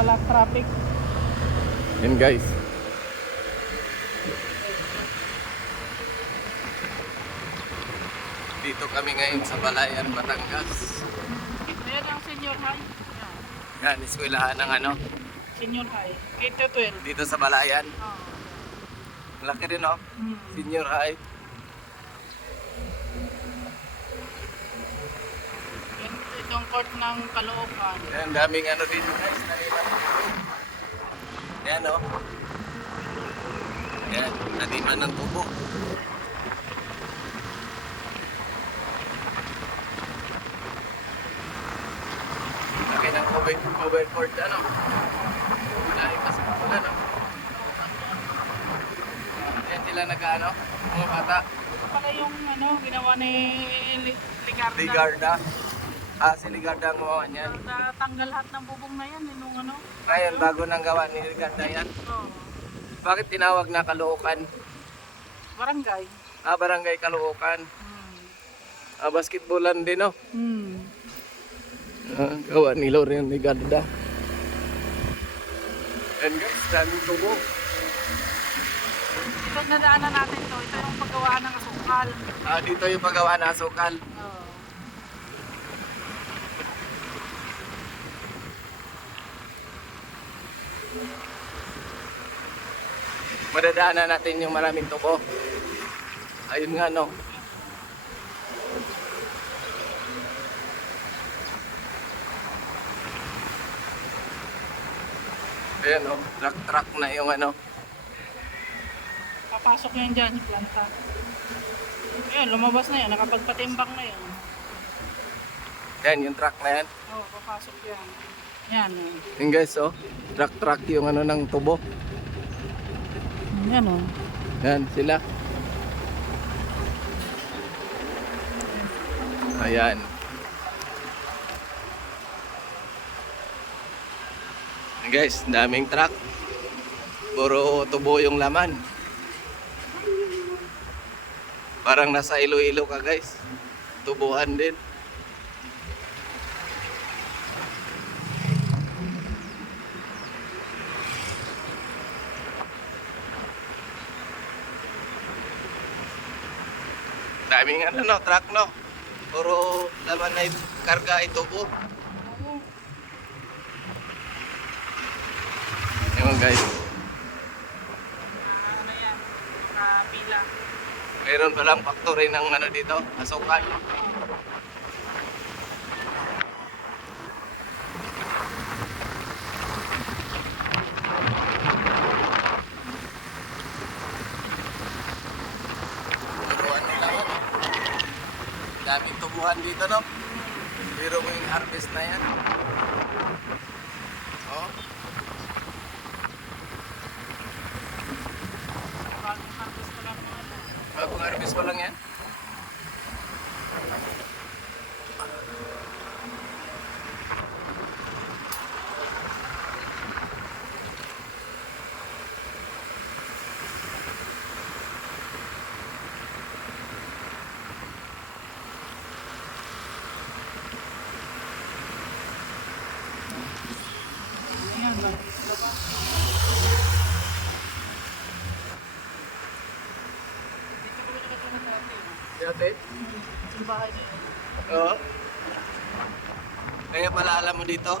wala traffic. Yan guys. Dito kami ngayon sa Balayan, Batangas. Ayan ang senior high. Yan, eskwelahan ng ano, Senior high. K-12. dito sa Balayan. Oh. Laki rin oh, senior high. Itong court ng Caloocan. Yan, daming ano dito guys. Yan oh. Yan, natiman ng tubo. Laki ng cover court ano. Dahil pa sa pula no. Yan sila nag-ano, mga bata. Ito pala yung ano, ginawa ni Ligarda. Ligarda. Si Ligarda ang gumawa niyan. Tanggal lahat ng bubong na yan. Nung ano. Ngayon, bago nang gawa ni Ligarda yan. Oh. Bakit tinawag na Caloocan? Barangay. Barangay Caloocan. Basketballan din no. Gawa ni Lorraine Ligarda. And guys, daming tubo. Ito nadaanan natin to. Ito yung paggawaan ng asukal. Dito yung paggawa ng asukal. Oh. Madadaanan natin yung maraming tubo. Ayun nga no. Ayan no, truck na yung ano. Papasok yan dyan, yung planta. Ayan, lumabas na yan. Nakapagpatimbang na yan. Yan yung truck na yan. Oh, papasok yan. Yan. Yung guys oh, truck yung ano ng tubo. Yan oh. Yan sila. Ayan. Yan guys, daming truck. Puro tubo yung laman. Parang nasa Iloilo ka guys. Tubuhan din. Daming ano no, truck no. Puro laman na karga ito po. Ayun guys. Ano yan? Pila. Mayroon palang factory ng ano dito, asukal. Daming tubuhan dito no. Pero yung harvest na yan. Oh. Bagong harvest pa lang mga ano. Bagong harvest pa lang yan. Ayan ba? Dito ko nakatulad natin. Dati? Yung bahay na yun. Oo. Kaya pala alam mo dito?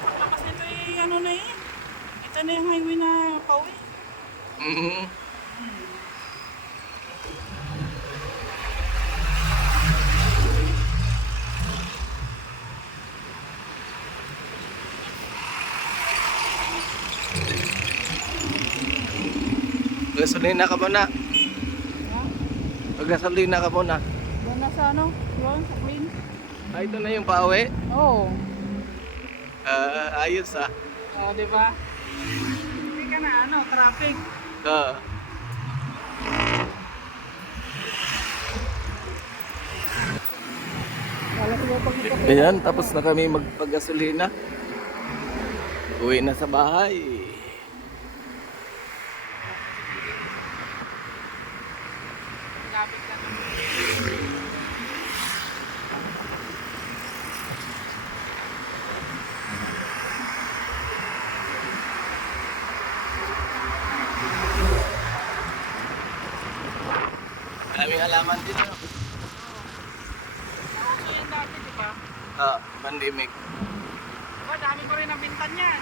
Paglapas nito ano na eh. Ito na yung highway na pauwi. Gasolina ka muna. Ha? Gasolina ka muna. Doon na sa ano? Yun, sa Queen. Ito na yung pauwi. Oo. Ayos ah. Oh, di ba? Hindi ka na ano, traffic. Wala ko pag Ayan, tapos na kami magpagasolina. Uwi na sa bahay. lapit lang. Daming halaman din, ano? Nauso yan dati, di ba? Pandemic. Diba, dami pa rin ang bintan yan.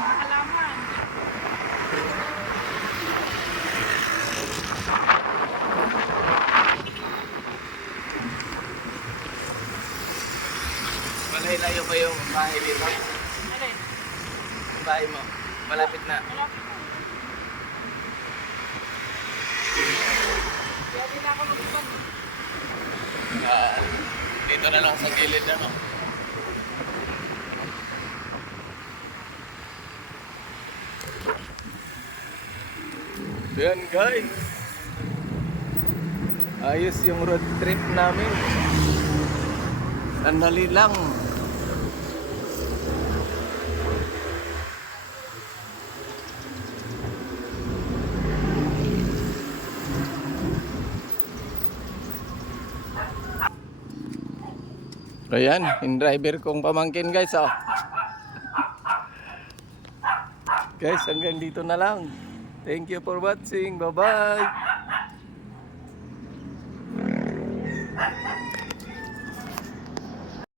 Mga halaman. Malayo pa yung bahay dito. Alin? Yung bahay mo. Malapit na. Malapit na. Kaya di na ako mag-ibag. Dito na lang sa gilid, ano? Yan guys. Ayos yung road trip namin. Sandali lang. Ayan, yung driver kong pamangkin guys, oh. Guys, hanggang dito na lang. Thank you for watching. Bye-bye.